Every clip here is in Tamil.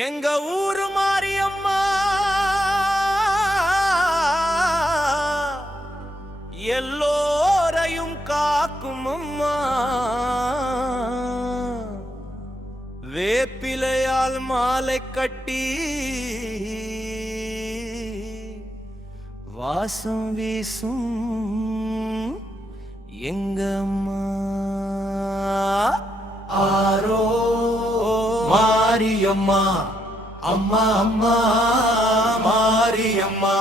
எங்க ஊரு மாரியம்மா எல்லோரையும் காக்கும் அம்மா. வேப்பிலையால் மாலை கட்டி வாசம் வீசும் எங்க அம்மா. ஆரோ மாரியம்மா, அம்மா அம்மா மாரியம்மா.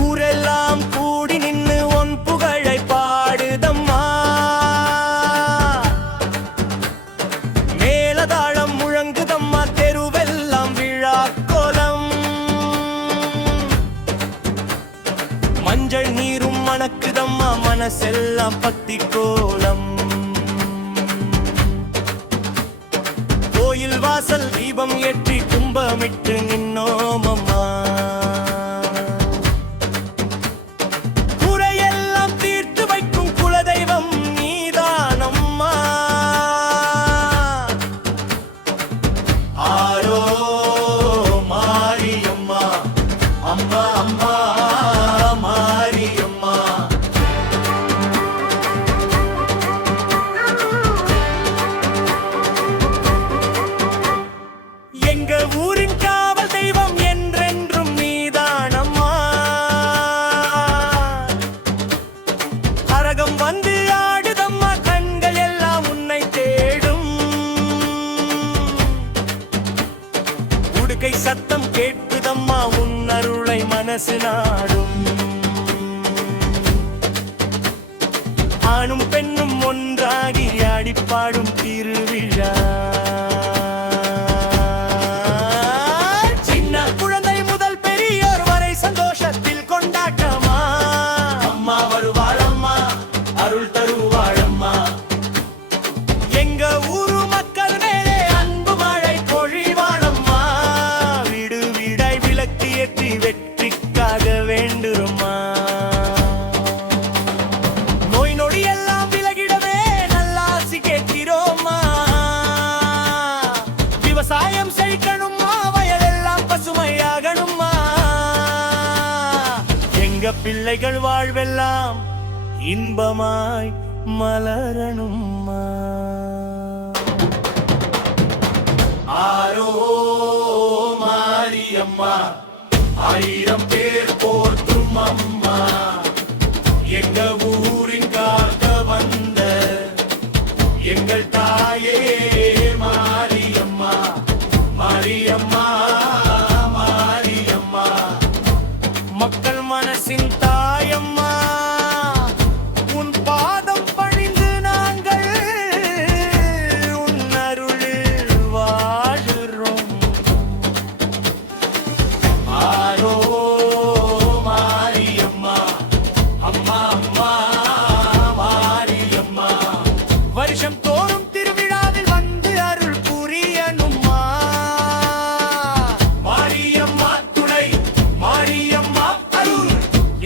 ஊரெல்லாம் கூடி நின்னு உன் புகழை பாடுதம்மா. மேலதாளம் முழங்குதம்மா, தெருவெல்லாம் விழா கோலம். மஞ்சள் நீரும் மணக்குதம்மா, மனசெல்லாம் பக்தி கோலம். கோயில் வாசல் தீபம் ஏற்றி கும்பமிட்டு நின்னோம் அம்மா. குறையெல்லாம் தீர்த்து வைக்கும் குலதெய்வம் நீதானம்மா. ஆரோ மாரியம்மா, அம்மா அம்மா மாரியம்மா. எங்க ஊரின் காவல் தெய்வம் என்றென்றும் நீதானம்மா. அரகம் வந்து ஆடுதம்மா, கண்கள் எல்லாம் உன்னை தேடும். உடுக்கை சத்தம் கேட்குதம்மா, உன் அருளை மனசு நாடும். ஆணும் பெண்ணும் ஒன்றாகி ஆடிப்பாடும் திருவிழா. சின்ன குழந்தை முதல் பெரியோர் வரை சந்தோஷத்தில் கொண்டாட்டமா. அம்மா வருவாளம்மா, அருள் தருவாளம்மா. எங்க ஊரு மக்கள் மேலே அன்பு மழை பொழிவாளம்மா. வீடு வீடாய் விளக்கு ஏற்றி வெற்றிக்காக வேண்டுமா. நோய் நொடி எல்லாம் விலகிடவே நல்லாசி கேட்கிறோமா. விவசாயம் செழிக்கணுமா, வயல் எல்லாம் பசுமையாகணுமா. எங்க பிள்ளைகள் வாழ்வெல்லாம் இன்பமாய் மலரணுமா. ஆரோ மாரியம்மா, ஆயிரம் பேர் போற்றும் அம்மா. எங்க ஊரின் காக்க வந்த எங்கள் தாயே மாரியம்மா, மாரியம்மா மாரியம்மா. மக்கள் மனசின் தாயம்மா, உன் பாதம் பணிந்து நாங்கள் உன் அருளில் வாழுறோம். ஆரோ மாரியம்மா, அம்மா அம்மா மாரியம்மா. வருஷம் தோறும் திருவிழாவில் வந்து அருள் புரியணுமா. மாரியம்மா துணை, மாரியம்மா அருள்.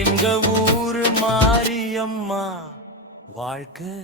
எங்க ஊரு மாரியம்மா வாழ்க்கை.